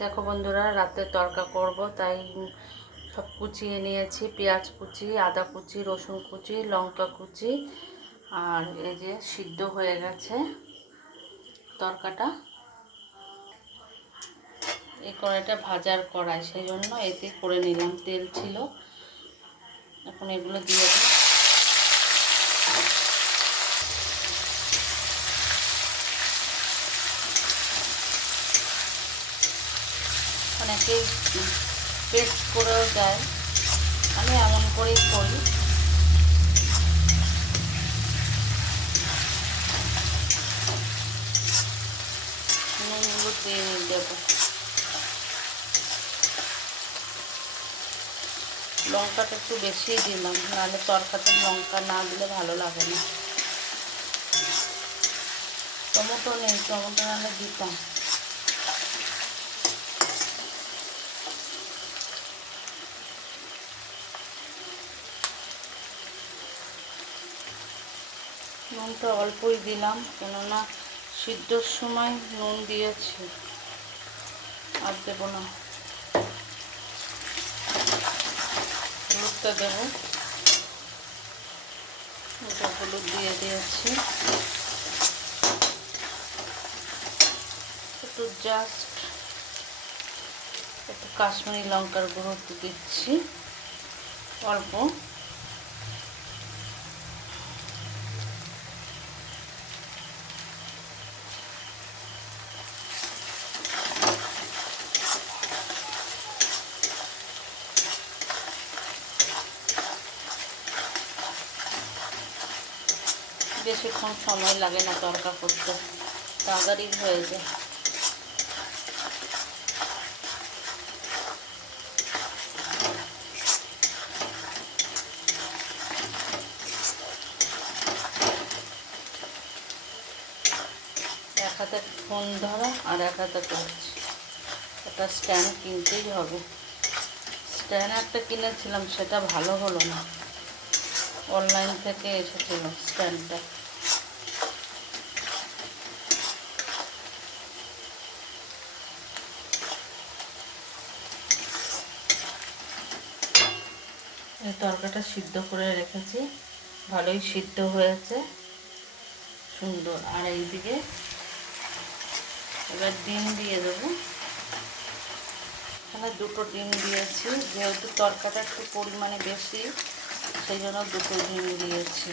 দেখো বন্ধুরা, রাতে তড়কা করব, তাই সব কুচিয়ে নিয়েছি। পেঁয়াজ কুচি, আদা কুচি, রসুন কুচি, লঙ্কা কুচি, আর এই যে সিদ্ধ হয়ে গেছে তড়কাটা। এই কড়াইটা ভাজার কড়াই, সেই জন্য এতে করে নিলাম। তেল ছিল, এখন এগুলো দিয়ে দিই। অনেকে পেস্ট করেও দেয়, আমি এমন করেই করি। নুনগুলো দিয়ে দেবো। লঙ্কাটা একটু বেশি দিলাম, নাহলে তরকাতে লঙ্কা না দিলে ভালো লাগে না। টমেটো নেই, টমেটো নাহলে দিতাম। নুনটা অল্পই দিলাম, কেননা সিদ্ধর সময় নুন দিয়েছি, আর দেবো না। হলুদটা দেবো, ওটা হলুদ দিয়ে দিয়েছি। একটু জাস্ট একটু কাশ্মীরি লঙ্কার গুঁড়ো দিচ্ছি অল্প। বেশিক্ষণ সময় লাগে না তড়কা করতে, তাড়াতাড়ি হয়ে যায়। এক হাতে ফোন ধরা আর এক হাতে করছি। একটা স্ট্যান্ড কিনতেই হবে। স্ট্যান্ড একটা কিনেছিলাম, সেটা ভালো হলো না। অনলাইন থেকে এসেছিল স্ট্যান্ডটা। এই তরকাটা সিদ্ধ করে রেখেছি, ভালোই সিদ্ধ হয়েছে, সুন্দর। আর এইদিকে এবার ডিম দিয়ে দেবো। এখানে দুটো ডিম দিয়েছি, যেহেতু তরকাটা একটু পরিমাণে বেশি, সেই জন্য দুটো ডিম দিয়েছি।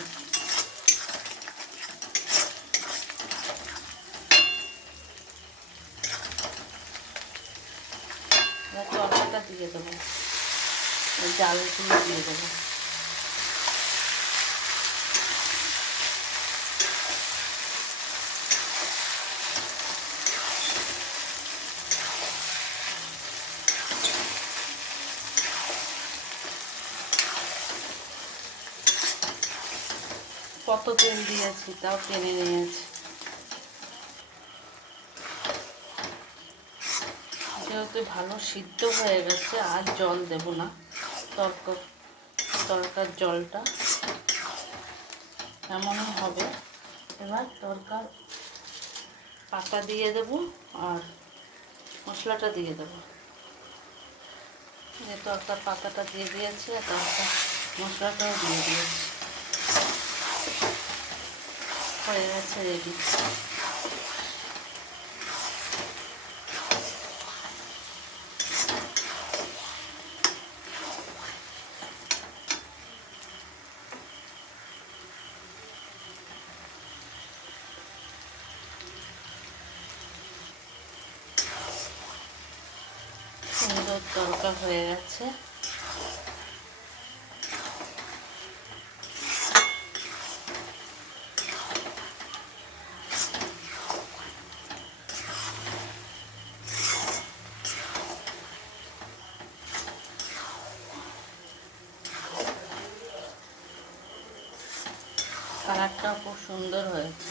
এবার তরকাটা দিয়ে দেবো, ডালগুলো দিয়ে দেবো। কত তেল দিয়েছি, তাও টেনে নিয়েছি। যেহেতু ভালো সিদ্ধ হয়ে গেছে, আর জল দেব না। তরকার জলটা এমনই হবে। এবার তরকার পাতা দিয়ে দেব, আর মশলাটা দিয়ে দেবো। যে তরকার পাতাটা দিয়ে দিয়েছি, আর তরকার মশলাটাও দিয়ে দিয়েছি। হয়ে গেছে, রেডি। সুন্দর তরকা হয়ে গেছে। কালারটাও খুব সুন্দর হয়েছে।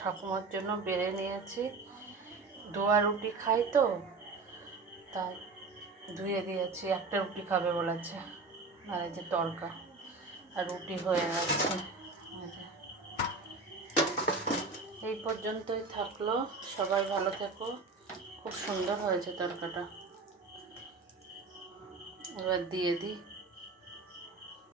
ঠাকুমার জন্য বেড়ে নিয়েছি, দোয়া রুটি খাই তো, তাই ধুয়ে দিয়েছি, একটা রুটি খাবে বলেছে। আর এই যে তরকা আর রুটি হয়ে গেছে। এই পর্যন্তই থাকলো, সবাই ভালো থেকো। খুব সুন্দর হয়েছে তরকাটা। এবার দিয়ে দিই